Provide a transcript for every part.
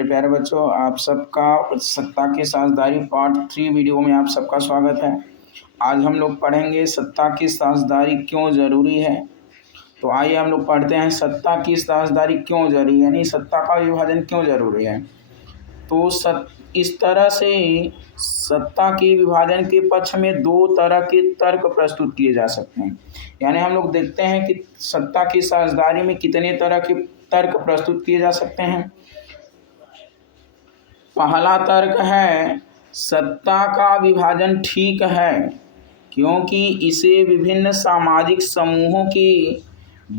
मेरे प्यारे बच्चों, आप सबका सत्ता की साझेदारी पार्ट 3 वीडियो में आप सबका स्वागत है। आज हम लोग पढ़ेंगे सत्ता की साझेदारी क्यों ज़रूरी है। तो आइए हम लोग पढ़ते हैं सत्ता की साझेदारी क्यों ज़रूरी है, यानी सत्ता का विभाजन क्यों ज़रूरी है। तो इस तरह से सत्ता के विभाजन के पक्ष में दो तरह के तर्क प्रस्तुत किए जा सकते हैं। यानी हम लोग देखते हैं कि सत्ता की साझेदारी में कितने तरह के तर्क प्रस्तुत किए जा सकते हैं। पहला तर्क है सत्ता का विभाजन ठीक है क्योंकि इसे विभिन्न सामाजिक समूहों के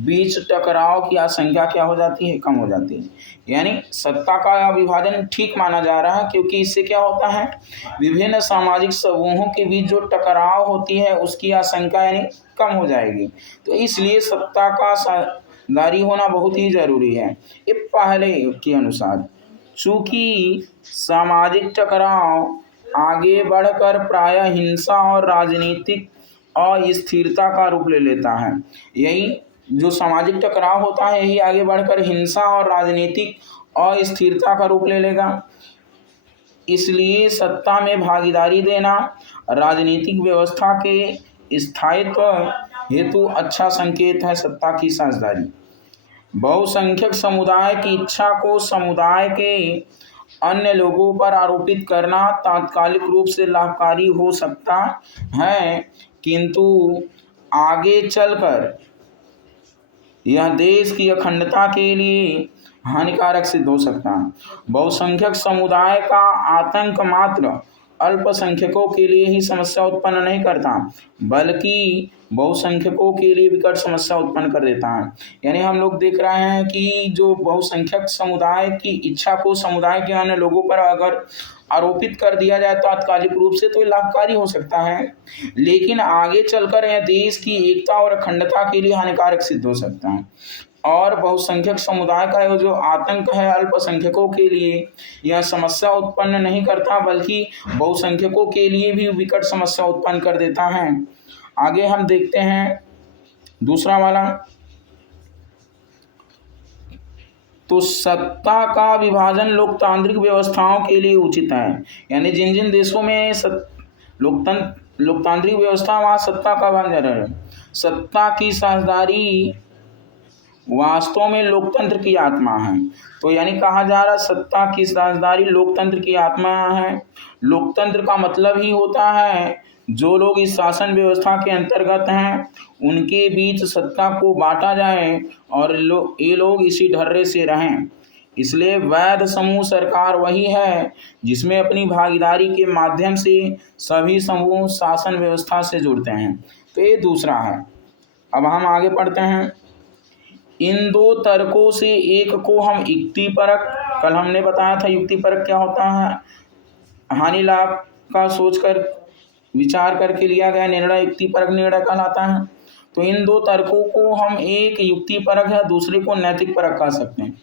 बीच टकराव की आशंका क्या हो जाती है, कम हो जाती है। यानी सत्ता का विभाजन ठीक माना जा रहा है क्योंकि इससे क्या होता है, विभिन्न सामाजिक समूहों के बीच जो टकराव होती है उसकी आशंका यानी कम हो जाएगी। तो इसलिए सत्ता का साझेदारी होना बहुत ही ज़रूरी है। ये पहले के अनुसार चूँकि सामाजिक टकराव आगे बढ़कर प्रायः हिंसा और राजनीतिक अस्थिरता का रूप ले लेता है। यही जो सामाजिक टकराव होता है यही आगे बढ़कर हिंसा और राजनीतिक अस्थिरता का रूप ले लेगा। इसलिए सत्ता में भागीदारी देना राजनीतिक व्यवस्था के स्थायित्व हेतु अच्छा संकेत है। सत्ता की साझेदारी बहुसंख्यक समुदाय की इच्छा को समुदाय के अन्य लोगों पर आरोपित करना तात्कालिक रूप से लाभकारी हो सकता है, किंतु आगे चलकर यह देश की अखंडता के लिए हानिकारक सिद्ध हो सकता है। बहुसंख्यक समुदाय का आतंक मात्र अल्पसंख्यकों के लिए ही समस्या उत्पन्न नहीं करता बल्कि बहुसंख्यकों के लिए विकट समस्या उत्पन्न कर देता है। यानी हम लोग देख रहे हैं कि जो बहुसंख्यक समुदाय की इच्छा को समुदाय के अन्य लोगों पर अगर आरोपित कर दिया जाए तो तात्कालिक रूप से तो लाभकारी हो सकता है, लेकिन आगे चलकर यह देश की एकता और अखंडता के लिए हानिकारक सिद्ध हो सकता है। और बहुसंख्यक समुदाय का जो आतंक है अल्पसंख्यकों के लिए यह समस्या उत्पन्न नहीं करता बल्कि बहुसंख्यकों के लिए भी विकट समस्या उत्पन्न कर देता है। आगे हम देखते हैं दूसरा वाला, तो सत्ता का विभाजन लोकतांत्रिक व्यवस्थाओं के लिए उचित है। यानी जिन जिन देशों में लोकतांत्रिक व्यवस्था वहाँ सत्ता का विभाजन है। सत्ता की साझेदारी वास्तव में लोकतंत्र की आत्मा है। तो यानी कहा जा रहा है सत्ता की साझेदारी लोकतंत्र की आत्मा है। लोकतंत्र का मतलब ही होता है जो लोग इस शासन व्यवस्था के अंतर्गत हैं उनके बीच सत्ता को बांटा जाए और ये लोग इसी ढर्रे से रहें। इसलिए वैध समूह सरकार वही है जिसमें अपनी भागीदारी के माध्यम से सभी समूह शासन व्यवस्था से जुड़ते हैं। तो ये दूसरा है। अब हम आगे पढ़ते हैं। इन दो तर्कों से एक को हम युक्तिपरक, कल हमने बताया था युक्तिपरक क्या होता है, हानि लाभ का सोचकर विचार करके लिया गया निर्णय युक्तिपरक निर्णय कहलाता है। तो इन दो तर्कों को हम एक युक्तिपरक है दूसरे को नैतिक परक कह सकते हैं।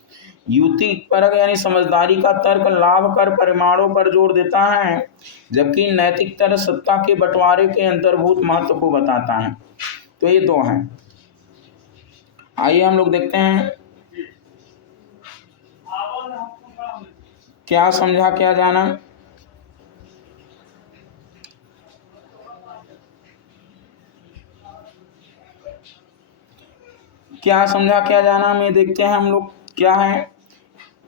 युक्तिपरक यानी समझदारी का तर्क लाभ कर परिमाणों पर जोर देता है, जबकि नैतिक तर्क सत्ता के बंटवारे के अंतर्भूत महत्व को बताता है। तो ये दो हैं। आइए हम लोग देखते हैं क्या समझा क्या जाना। क्या समझा क्या जाना में देखते हैं हम लोग क्या है।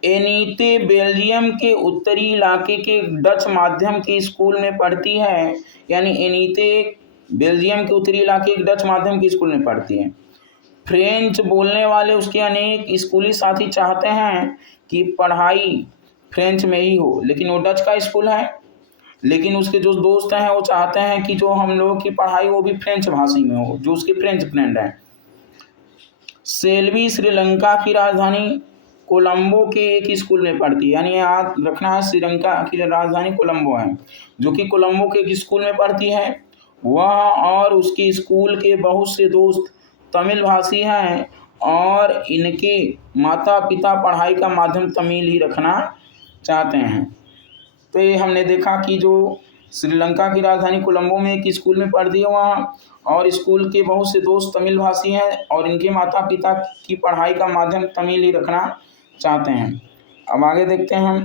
एनीते बेल्जियम के उत्तरी इलाके के डच माध्यम के स्कूल में पढ़ती है। यानी एनीते बेल्जियम के उत्तरी इलाके के डच माध्यम के स्कूल में पढ़ती है। फ्रेंच बोलने वाले उसके अनेक स्कूली साथी चाहते हैं कि पढ़ाई फ्रेंच में ही हो, लेकिन वो डच का स्कूल है। लेकिन उसके जो दोस्त हैं वो चाहते हैं कि जो हम लोग की पढ़ाई वो भी फ्रेंच भाषा में हो, जो उसके फ्रेंच फ्रेंड हैं। सेल्वी श्रीलंका की राजधानी कोलंबो के एक स्कूल में पढ़ती है। यानी याद रखना है श्रीलंका की राजधानी कोलंबो है, जो कि कोलंबो के एक स्कूल में पढ़ती है। वह और उसके स्कूल के बहुत से दोस्त तमिल भाषी हैं और इनके माता पिता पढ़ाई का माध्यम तमिल ही रखना चाहते हैं। तो ये हमने देखा कि जो श्रीलंका की राजधानी कोलंबो में एक स्कूल में पढ़ती है वहाँ, और स्कूल के बहुत से दोस्त तमिल भाषी हैं और इनके माता पिता की पढ़ाई का माध्यम तमिल ही रखना चाहते हैं। अब आगे देखते हैं हम,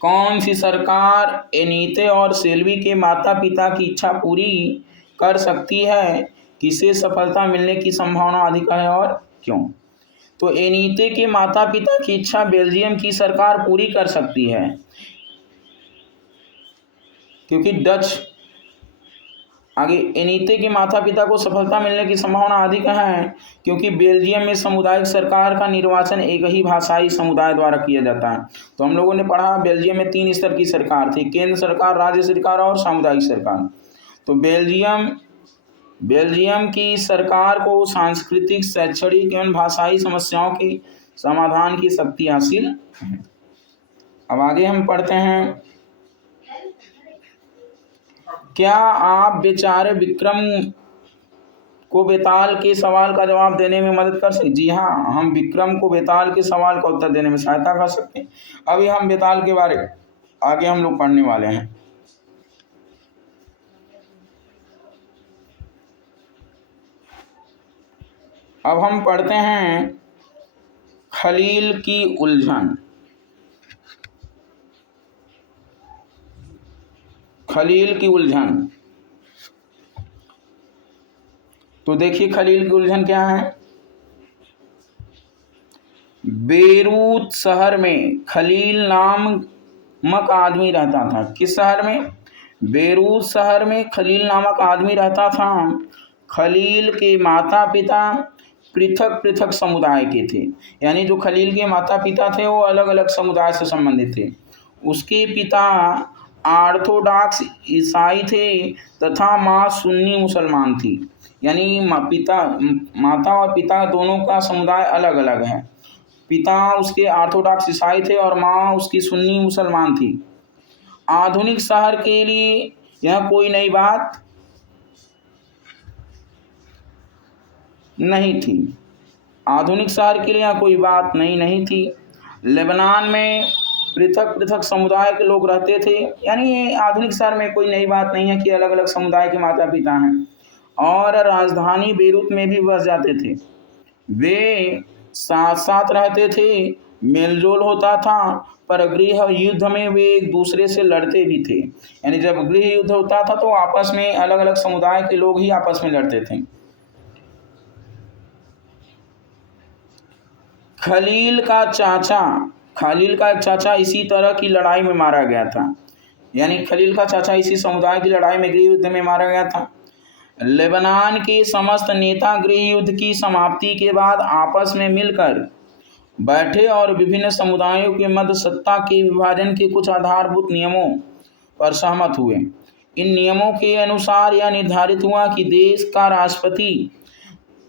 कौन सी सरकार एनीते और सेल्वी के माता पिता की इच्छा पूरी कर सकती है, किसे सफलता मिलने की संभावना अधिक है और क्यों? तो एनीते के माता पिता की इच्छा बेल्जियम की सरकार पूरी कर सकती है, क्योंकि डच आगे एनीते के माता पिता को सफलता मिलने की संभावना अधिक है क्योंकि बेल्जियम में सामुदायिक सरकार का निर्वाचन एक ही भाषाई समुदाय द्वारा किया जाता है। तो हम लोगों ने पढ़ा बेल्जियम में 3 स्तर की सरकार थी, केंद्र सरकार, राज्य सरकार और सामुदायिक सरकार। तो बेल्जियम की सरकार को सांस्कृतिक, शैक्षणिक एवं भाषाई समस्याओं की समाधान की शक्ति हासिल है। अब आगे हम पढ़ते हैं, क्या आप बेचारे विक्रम को बेताल के सवाल का जवाब देने में मदद कर सकते? जी हाँ, हम विक्रम को बेताल के सवाल का उत्तर देने में सहायता कर सकते हैं। अभी हम बेताल के बारे आगे हम लोग पढ़ने वाले हैं। अब हम पढ़ते हैं खलील की उलझन। खलील की उलझन, तो देखिए खलील की उलझन क्या है। बेरूत शहर में खलील नामक आदमी रहता था। किस शहर में? बेरूत शहर में खलील नामक आदमी रहता था। खलील के माता पिता पृथक पृथक समुदाय के थे, यानी जो खलील के माता पिता थे वो अलग अलग समुदाय से संबंधित थे। उसके पिता ऑर्थोडॉक्स ईसाई थे तथा माँ सुन्नी मुसलमान थी, यानी माता और पिता दोनों का समुदाय अलग अलग है। पिता उसके ऑर्थोडॉक्स ईसाई थे और माँ उसकी सुन्नी मुसलमान थी। आधुनिक शहर के लिए यह कोई नई बात नहीं थी। आधुनिक शहर के लिए यह कोई बात नहीं थी। लेबनान में पृथक पृथक समुदाय के लोग रहते थे, यानी आधुनिक शहर में कोई नई बात नहीं है कि अलग अलग समुदाय के माता पिता हैं। और राजधानी बेरूत में भी बस जाते थे। वे साथ साथ रहते थे, मेलजोल होता था, पर गृह युद्ध में वे एक दूसरे से लड़ते भी थे। यानी जब गृह युद्ध होता था तो आपस में अलग अलग समुदाय के लोग ही आपस में लड़ते थे। खलील का एक चाचा इसी तरह की लड़ाई में मारा गया था, यानी खलील का चाचा इसी समुदाय की लड़ाई में गृह युद्ध में मारा गया था। लेबनान के समस्त नेता गृह युद्ध की समाप्ति के बाद आपस में मिलकर बैठे और विभिन्न समुदायों के मध्य सत्ता के विभाजन के कुछ आधारभूत नियमों पर सहमत हुए। इन नियमों के अनुसार यह निर्धारित हुआ कि देश का राष्ट्रपति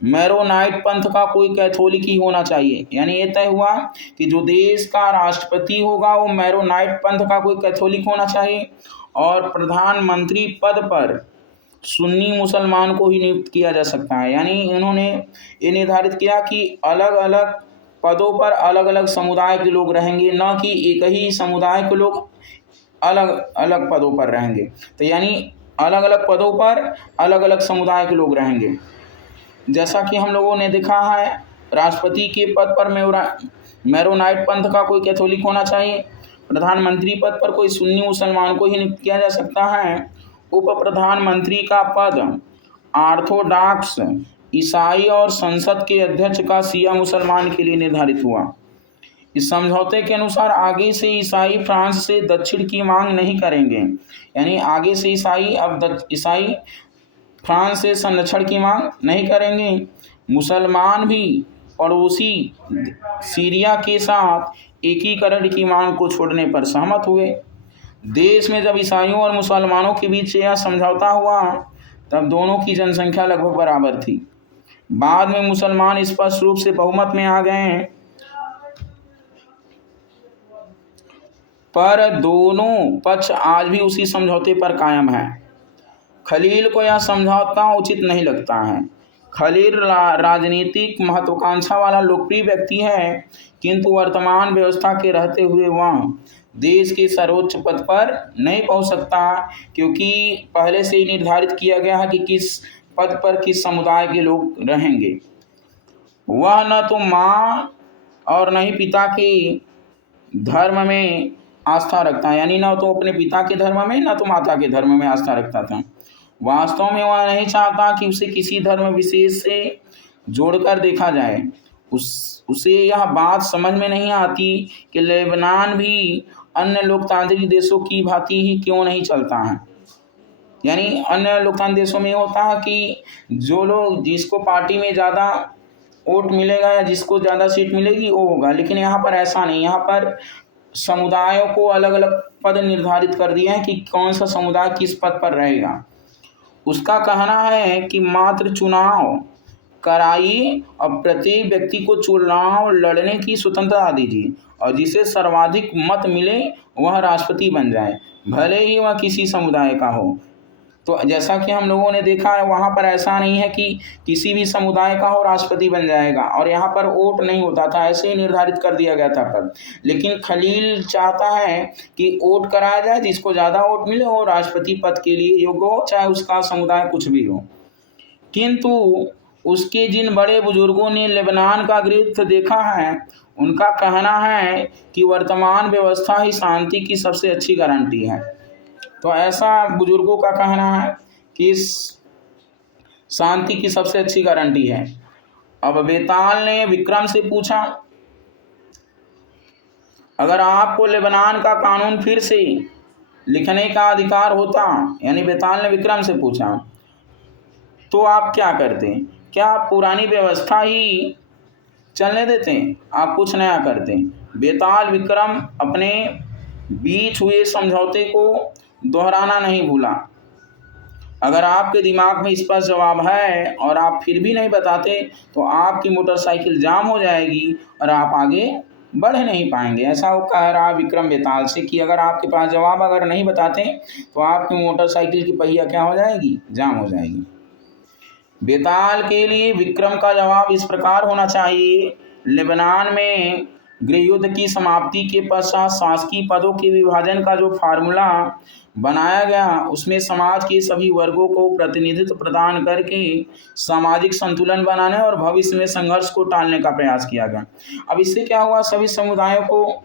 मैरोनाइट पंथ का कोई कैथोलिक ही होना चाहिए, यानी ये तय हुआ कि जो देश का राष्ट्रपति होगा वो मैरोनाइट पंथ का कोई कैथोलिक होना चाहिए और प्रधानमंत्री पद पर सुन्नी मुसलमान को ही नियुक्त किया जा सकता है। यानी इन्होंने ये निर्धारित किया कि अलग अलग पदों पर अलग अलग समुदाय के लोग रहेंगे, न कि एक ही समुदाय के लोग अलग अलग पदों पर रहेंगे। तो यानी अलग अलग पदों पर अलग अलग समुदाय के लोग रहेंगे। जैसा कि हम लोगों ने देखा है, राष्ट्रपति के पद पर मैरोनाइट पंथ का कोई कैथोलिक होना चाहिए, प्रधानमंत्री पद पर कोई सुन्नी मुसलमान को ही नियुक्त किया जा सकता है, उप प्रधानमंत्री का पद ऑर्थोडॉक्स ईसाई और संसद के अध्यक्ष का शिया मुसलमान के लिए निर्धारित हुआ। इस समझौते के अनुसार आगे से ईसाई फ्रांस से दक्षिण की मांग नहीं करेंगे, यानी आगे से ईसाई फ्रांस से संरक्षण की मांग नहीं करेंगे। मुसलमान भी पड़ोसी सीरिया के साथ एकीकरण की मांग को छोड़ने पर सहमत हुए। देश में जब ईसाइयों और मुसलमानों के बीच यह समझौता हुआ तब दोनों की जनसंख्या लगभग बराबर थी। बाद में मुसलमान स्पष्ट रूप से बहुमत में आ गए, पर दोनों पक्ष आज भी उसी समझौते पर कायम है। खलील को यह समझौता उचित नहीं लगता है। खलील राजनीतिक महत्वाकांक्षा वाला लोकप्रिय व्यक्ति है, किंतु वर्तमान व्यवस्था के रहते हुए वह देश के सर्वोच्च पद पर नहीं पहुंच सकता, क्योंकि पहले से ही निर्धारित किया गया है कि किस पद पर किस समुदाय के लोग रहेंगे। वह न तो माँ और न ही पिता की धर्म में आस्था रखता है, यानी ना तो अपने पिता के धर्म में ना तो माता के धर्म में आस्था रखता था। वास्तव में वह नहीं चाहता कि उसे किसी धर्म विशेष से जोड़कर देखा जाए। उसे यह बात समझ में नहीं आती कि लेबनान भी अन्य लोकतांत्रिक देशों की भांति ही क्यों नहीं चलता है। यानी अन्य लोकतांत्रिक देशों में होता है कि जो लोग जिसको पार्टी में ज़्यादा वोट मिलेगा या जिसको ज़्यादा सीट मिलेगी वो होगा, लेकिन यहाँ पर ऐसा नहीं। यहाँ पर समुदायों को अलग अलग पद निर्धारित कर दिए हैं कि कौन सा समुदाय किस पद पर रहेगा। उसका कहना है कि मात्र चुनाव कराइए और प्रत्येक व्यक्ति को चुनाव लड़ने की स्वतंत्रता दीजिए और जिसे सर्वाधिक मत मिले वह राष्ट्रपति बन जाए, भले ही वह किसी समुदाय का हो। तो जैसा कि हम लोगों ने देखा है वहाँ पर ऐसा नहीं है कि किसी भी समुदाय का हो राष्ट्रपति बन जाएगा, और यहाँ पर वोट नहीं होता था, ऐसे ही निर्धारित कर दिया गया था पद। लेकिन खलील चाहता है कि वोट कराया जाए, जिसको ज़्यादा वोट मिले वो राष्ट्रपति पद के लिए योग्य हो, चाहे उसका समुदाय कुछ भी हो। किंतु उसके जिन बड़े बुजुर्गों ने लेबनान का गृह देखा है उनका कहना है कि वर्तमान व्यवस्था ही शांति की सबसे अच्छी गारंटी है। तो ऐसा बुजुर्गों का कहना है कि इस शांति की सबसे अच्छी गारंटी है। अब बेताल ने विक्रम से पूछा, अगर आपको लेबनान का कानून फिर से लिखने का अधिकार होता, यानी बेताल ने विक्रम से पूछा, तो आप क्या करते? क्या आप पुरानी व्यवस्था ही चलने देते? आप कुछ नया करते? बेताल विक्रम अपने बीच हुए समझौते को दोहराना नहीं भूला। अगर आपके दिमाग में स्पष्ट जवाब है और आप फिर भी नहीं बताते तो आपकी मोटरसाइकिल जाम हो जाएगी और आप आगे बढ़ नहीं पाएंगे। ऐसा वो कह रहा विक्रम बेताल से कि अगर आपके पास जवाब अगर नहीं बताते तो आपकी मोटरसाइकिल की पहिया क्या हो जाएगी? जाम हो जाएगी। बेताल के लिए विक्रम का जवाब इस प्रकार होना चाहिए, लेबनान में गृहयुद्ध की समाप्ति के पश्चात शासकीय पदों के विभाजन का जो फार्मूला बनाया गया उसमें समाज के सभी वर्गों को प्रतिनिधित्व प्रदान करके सामाजिक संतुलन बनाने और भविष्य में संघर्ष को टालने का प्रयास किया गया। अब इससे क्या हुआ, सभी समुदायों को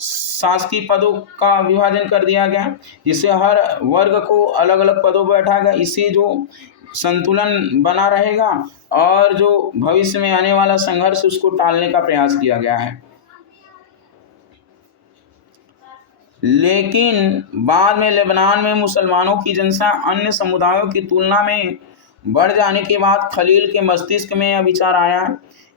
शासकीय पदों का विभाजन कर दिया गया, जिससे हर वर्ग को अलग अलग पदों पर बैठा गया। इससे जो संतुलन बना रहेगा और जो भविष्य में आने वाला संघर्ष उसको टालने का प्रयास किया गया है। लेकिन बाद में लेबनान में मुसलमानों की जनसंख्या अन्य समुदायों की तुलना में बढ़ जाने के बाद खलील के मस्तिष्क में यह विचार आया,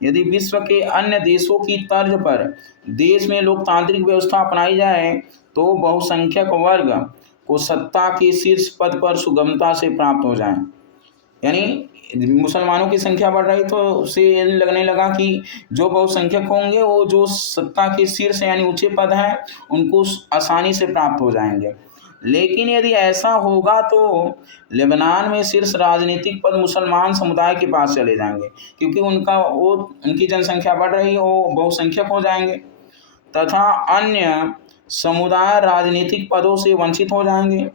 यदि विश्व के अन्य देशों की तर्ज पर देश में लोकतांत्रिक व्यवस्था अपनाई जाए तो बहुसंख्यक वर्ग को सत्ता के शीर्ष पद पर सुगमता से प्राप्त हो जाए। यानी मुसलमानों की संख्या बढ़ रही तो उसे लगने लगा कि जो बहुसंख्यक होंगे वो जो सत्ता के शीर्ष यानी ऊंचे पद हैं उनको आसानी से प्राप्त हो जाएंगे। लेकिन यदि ऐसा होगा तो लेबनान में शीर्ष राजनीतिक पद मुसलमान समुदाय के पास चले जाएंगे, क्योंकि उनकी जनसंख्या बढ़ रही है, वो बहुसंख्यक हो जाएंगे तथा अन्य समुदाय राजनीतिक पदों से वंचित हो जाएंगे।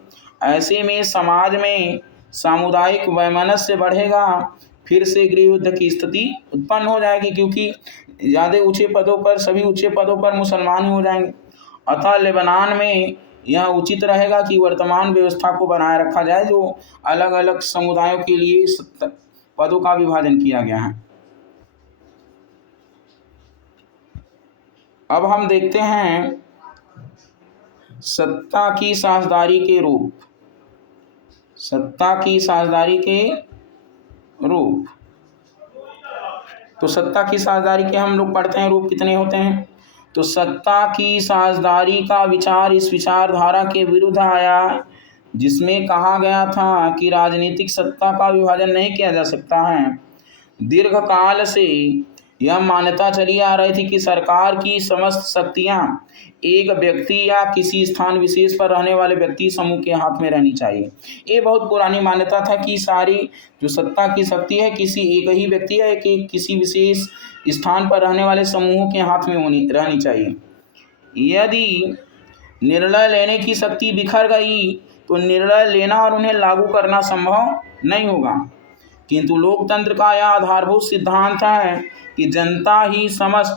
ऐसे में समाज में सामुदायिक वैमनस्य बढ़ेगा, फिर से गृहयुद्ध की स्थिति उत्पन्न हो जाएगी, क्योंकि ज़्यादा ऊंचे पदों पर सभी ऊंचे पदों पर मुसलमान ही हो जाएंगे। अतः लेबनान में यह उचित रहेगा कि वर्तमान व्यवस्था को बनाए रखा जाए जो अलग अलग समुदायों के लिए पदों का विभाजन किया गया है। अब हम देखते हैं सत्ता की साझेदारी के रूप। सत्ता की साझेदारी के रूप, तो सत्ता की साझेदारी के हम लोग पढ़ते हैं रूप कितने होते हैं। तो सत्ता की साझेदारी का विचार इस विचारधारा के विरुद्ध आया जिसमें कहा गया था कि राजनीतिक सत्ता का विभाजन नहीं किया जा सकता है। दीर्घ काल से यह मान्यता चली आ रही थी कि सरकार की समस्त शक्तियां एक व्यक्ति या किसी स्थान विशेष पर रहने वाले व्यक्ति समूह के हाथ में रहनी चाहिए। ये बहुत पुरानी मान्यता था कि सारी जो सत्ता की शक्ति है किसी एक ही व्यक्ति या किसी विशेष स्थान पर रहने वाले समूहों के हाथ में रहनी चाहिए। यदि निर्णय लेने की शक्ति बिखर गई तो निर्णय लेना और उन्हें लागू करना संभव नहीं होगा। किंतु लोकतंत्र का यह आधारभूत सिद्धांत है कि जनता ही समस्त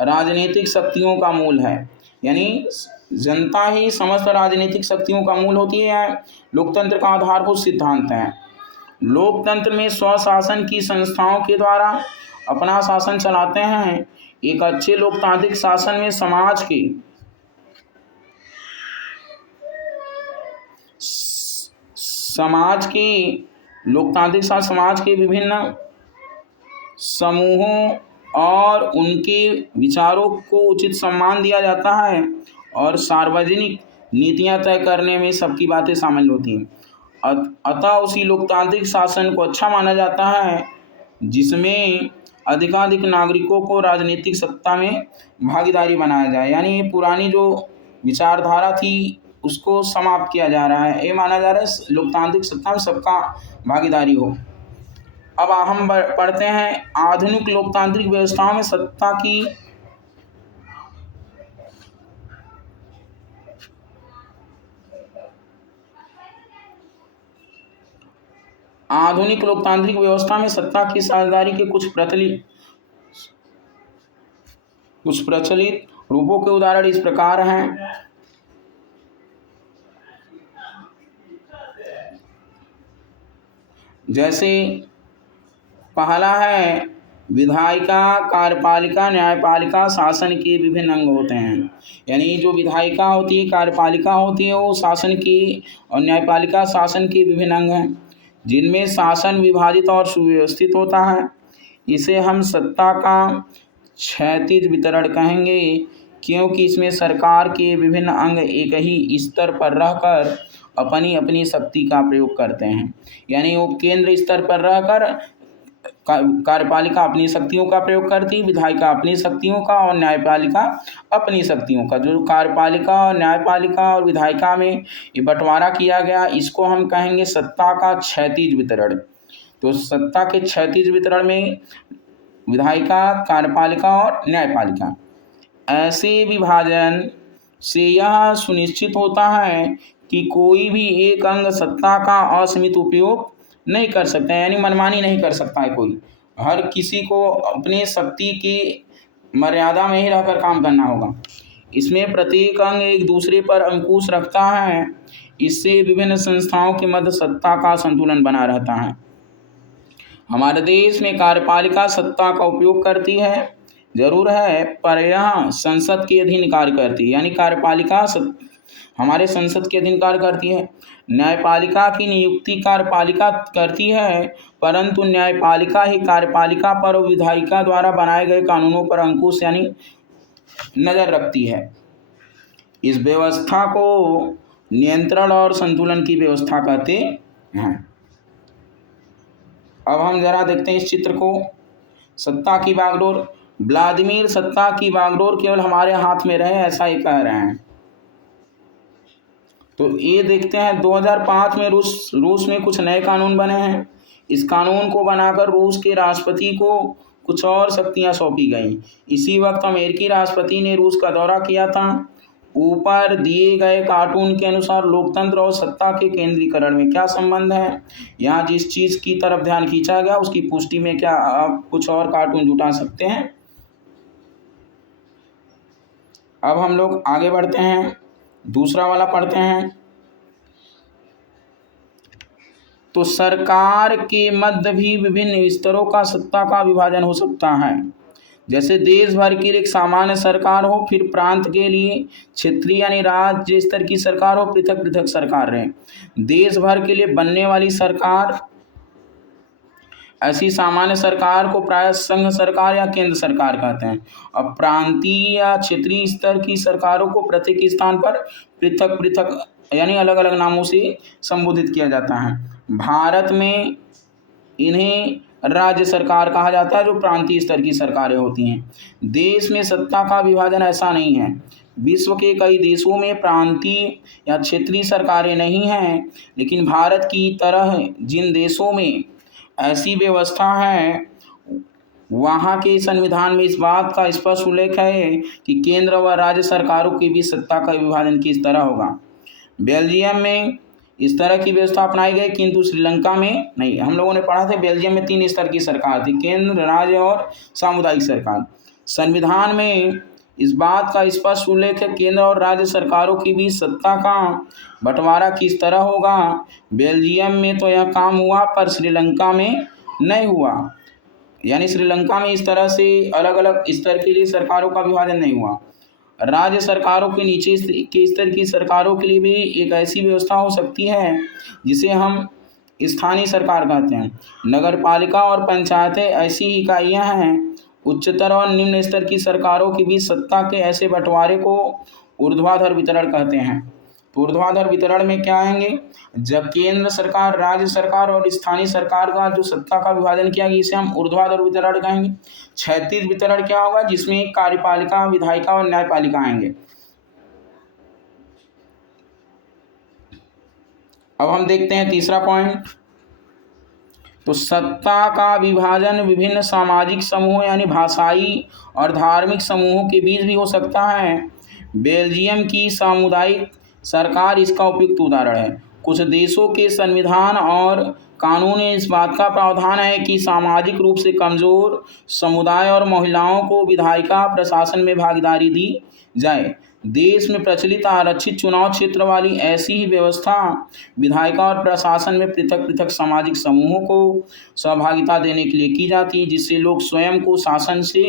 राजनीतिक शक्तियों का मूल है। यानी जनता ही समस्त राजनीतिक शक्तियों का मूल होती है, लोकतंत्र का आधारभूत सिद्धांत है। लोकतंत्र में स्वशासन की संस्थाओं के द्वारा अपना शासन चलाते हैं। एक अच्छे लोकतांत्रिक शासन में समाज के विभिन्न समूहों और उनके विचारों को उचित सम्मान दिया जाता है और सार्वजनिक नीतियां तय करने में सबकी बातें शामिल होती हैं। अतः उसी लोकतांत्रिक शासन को अच्छा माना जाता है जिसमें अधिकाधिक नागरिकों को राजनीतिक सत्ता में भागीदारी बनाया जाए। यानी ये पुरानी जो विचारधारा थी उसको समाप्त किया जा रहा है। ये माना जा रहा है लोकतांत्रिक सत्ता में सबका भागीदारी हो। अब हम पढ़ते हैं आधुनिक लोकतांत्रिक व्यवस्थाओं में सत्ता की आधुनिक लोकतांत्रिक व्यवस्था में सत्ता की साझेदारी के कुछ प्रचलित रूपों के उदाहरण इस प्रकार हैं। जैसे पहला है विधायिका, कार्यपालिका, न्यायपालिका। शासन के विभिन्न अंग होते हैं। यानी जो विधायिका होती है, कार्यपालिका होती है, वो शासन की, और न्यायपालिका शासन के विभिन्न अंग हैं जिनमें शासन विभाजित और सुव्यवस्थित होता है। इसे हम सत्ता का क्षैतिज वितरण कहेंगे क्योंकि इसमें सरकार के विभिन्न अंग एक ही स्तर पर रहकर अपनी अपनी शक्ति का प्रयोग करते हैं। यानी वो केंद्र स्तर पर रहकर कार्यपालिका अपनी शक्तियों का प्रयोग करती, विधायिका अपनी शक्तियों का और न्यायपालिका अपनी शक्तियों का। जो कार्यपालिका और न्यायपालिका और विधायिका में ये बंटवारा किया गया, इसको हम कहेंगे सत्ता का क्षैतिज वितरण। तो सत्ता के क्षैतिज वितरण में विधायिका, कार्यपालिका और न्यायपालिका। ऐसे विभाजन से यह सुनिश्चित होता है कि कोई भी एक अंग सत्ता का असीमित उपयोग नहीं कर सकता है। यानी मनमानी नहीं कर सकता है कोई। हर किसी को अपनी शक्ति की मर्यादा में ही रहकर काम करना होगा। इसमें प्रत्येक अंग एक दूसरे पर अंकुश रखता है। इससे विभिन्न संस्थाओं के मध्य सत्ता का संतुलन बना रहता है। हमारे देश में कार्यपालिका सत्ता का उपयोग करती है, जरूर है, पर यह संसद के अधीन कार्य करती है। यानी कार्यपालिका हमारे संसद के अधीन कार्य करती है। न्यायपालिका की नियुक्ति कार्यपालिका करती है, परंतु न्यायपालिका ही कार्यपालिका पर और विधायिका द्वारा बनाए गए कानूनों पर अंकुश यानी नज़र रखती है। इस व्यवस्था को नियंत्रण और संतुलन की व्यवस्था कहते हैं। अब हम जरा देखते हैं इस चित्र को। सत्ता की बागडोर। व्लादिमीर सत्ता की बागडोर केवल हमारे हाथ में रहे, ऐसा ही कह रहे हैं। तो ये देखते हैं 2005 में रूस में कुछ नए कानून बने हैं। इस कानून को बनाकर रूस के राष्ट्रपति को कुछ और शक्तियां सौंपी गई। इसी वक्त अमेरिकी राष्ट्रपति ने रूस का दौरा किया था। ऊपर दिए गए कार्टून के अनुसार लोकतंत्र और सत्ता के केंद्रीकरण में क्या संबंध है? यहाँ जिस चीज़ की तरफ ध्यान खींचा गया उसकी पुष्टि में क्या आप कुछ और कार्टून जुटा सकते हैं? अब हम लोग आगे बढ़ते हैं, दूसरा वाला पढ़ते हैं। तो सरकार के मध्य भी विभिन्न स्तरों का सत्ता का विभाजन हो सकता है। जैसे देश भर के लिए एक सामान्य सरकार हो, फिर प्रांत के लिए क्षेत्रीय यानी राज्य स्तर की सरकार हो, पृथक पृथक सरकार रहे। देश भर के लिए बनने वाली सरकार, ऐसी सामान्य सरकार को प्रायः संघ सरकार या केंद्र सरकार कहते हैं। अब प्रांतीय या क्षेत्रीय स्तर की सरकारों को प्रत्येक स्थान पर पृथक पृथक यानी अलग अलग नामों से संबोधित किया जाता है। भारत में इन्हें राज्य सरकार कहा जाता है, जो प्रांतीय स्तर की सरकारें होती हैं। देश में सत्ता का विभाजन ऐसा नहीं है। विश्व के कई देशों में प्रांतीय या क्षेत्रीय सरकारें नहीं हैं, लेकिन भारत की तरह जिन देशों में ऐसी व्यवस्था है, वहाँ के संविधान में इस बात का स्पष्ट उल्लेख है कि केंद्र व राज्य सरकारों के बीच सत्ता का विभाजन किस तरह होगा। बेल्जियम में इस तरह की व्यवस्था अपनाई गई, किंतु श्रीलंका में नहीं। हम लोगों ने पढ़ा था बेल्जियम में 3 स्तर की सरकार थी, केंद्र, राज्य और सामुदायिक सरकार। संविधान में इस बात का स्पष्ट उल्लेख है केंद्र और राज्य सरकारों के बीच सत्ता का बंटवारा किस तरह होगा। बेल्जियम में तो यह काम हुआ पर श्रीलंका में नहीं हुआ, यानी श्रीलंका में इस तरह से अलग अलग स्तर के लिए सरकारों का विभाजन नहीं हुआ। राज्य सरकारों के नीचे के स्तर की सरकारों के लिए भी एक ऐसी व्यवस्था हो सकती है जिसे हम स्थानीय सरकार कहते हैं। नगर पालिका और पंचायतें ऐसी इकाइयां हैं। उच्चतर और निम्न स्तर की सरकारों के बीच सत्ता के ऐसे बंटवारे को ऊर्ध्वाधर वितरण कहते हैं। तो ऊर्ध्वाधर वितरण में क्या आएंगे, जब केंद्र सरकार, राज्य सरकार और स्थानीय सरकार का जो सत्ता का विभाजन किया गया, इसे हम ऊर्ध्वाधर वितरण कहेंगे। क्षैतिज वितरण क्या होगा, जिसमें कार्यपालिका, विधायिका और न्यायपालिका आएंगे। अब हम देखते हैं तीसरा पॉइंट। तो सत्ता का विभाजन विभिन्न सामाजिक समूहों यानी भाषाई और धार्मिक समूहों के बीच भी हो सकता है। बेल्जियम की सामुदायिक सरकार इसका उपयुक्त उदाहरण है। कुछ देशों के संविधान और कानून में इस बात का प्रावधान है कि सामाजिक रूप से कमजोर समुदाय और महिलाओं को विधायिका प्रशासन में भागीदारी दी जाए। देश में प्रचलित आरक्षित चुनाव क्षेत्र वाली ऐसी ही व्यवस्था विधायिका और प्रशासन में पृथक पृथक सामाजिक समूहों को सहभागिता देने के लिए की जाती है, जिससे लोग स्वयं को शासन से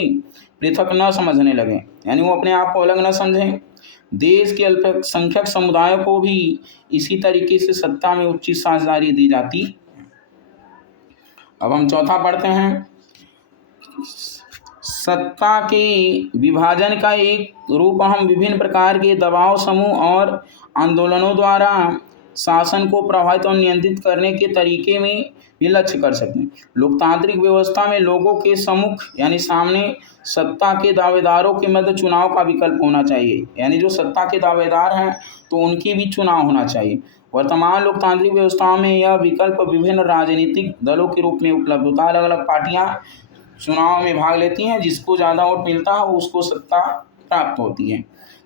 पृथक न समझने लगे, यानी वो अपने आप को अलग न समझें। देश के अल्पसंख्यक समुदायों को भी इसी तरीके से सत्ता में उचित साझेदारी दी जाती। अब हम चौथा पढ़ते हैं। सत्ता के विभाजन का एक रूप हम विभिन्न प्रकार के दबाव समूह और आंदोलनों द्वारा शासन को प्रभावित और नियंत्रित करने के तरीके में भी लक्ष्य कर सकते हैं। लोकतांत्रिक व्यवस्था में लोगों के सम्मुख यानी सामने सत्ता के दावेदारों के मध्य चुनाव का विकल्प होना चाहिए, यानी जो सत्ता के दावेदार हैं तो उनकी भी चुनाव होना चाहिए। वर्तमान लोकतांत्रिक व्यवस्थाओं में यह विकल्प विभिन्न राजनीतिक दलों के रूप में उपलब्ध होता है। अलग अलग पार्टियां चुनाव में भाग लेती हैं, जिसको ज़्यादा वोट मिलता है उसको सत्ता प्राप्त होती है।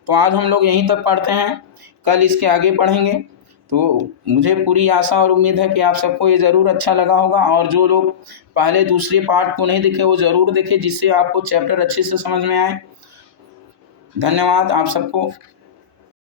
तो आज हम लोग यहीं तक पढ़ते हैं, कल इसके आगे पढ़ेंगे। तो मुझे पूरी आशा और उम्मीद है कि आप सबको ये ज़रूर अच्छा लगा होगा, और जो लोग पहले दूसरे पार्ट को नहीं देखे वो ज़रूर देखें, जिससे आपको चैप्टर अच्छे से समझ में आए। धन्यवाद आप सबको।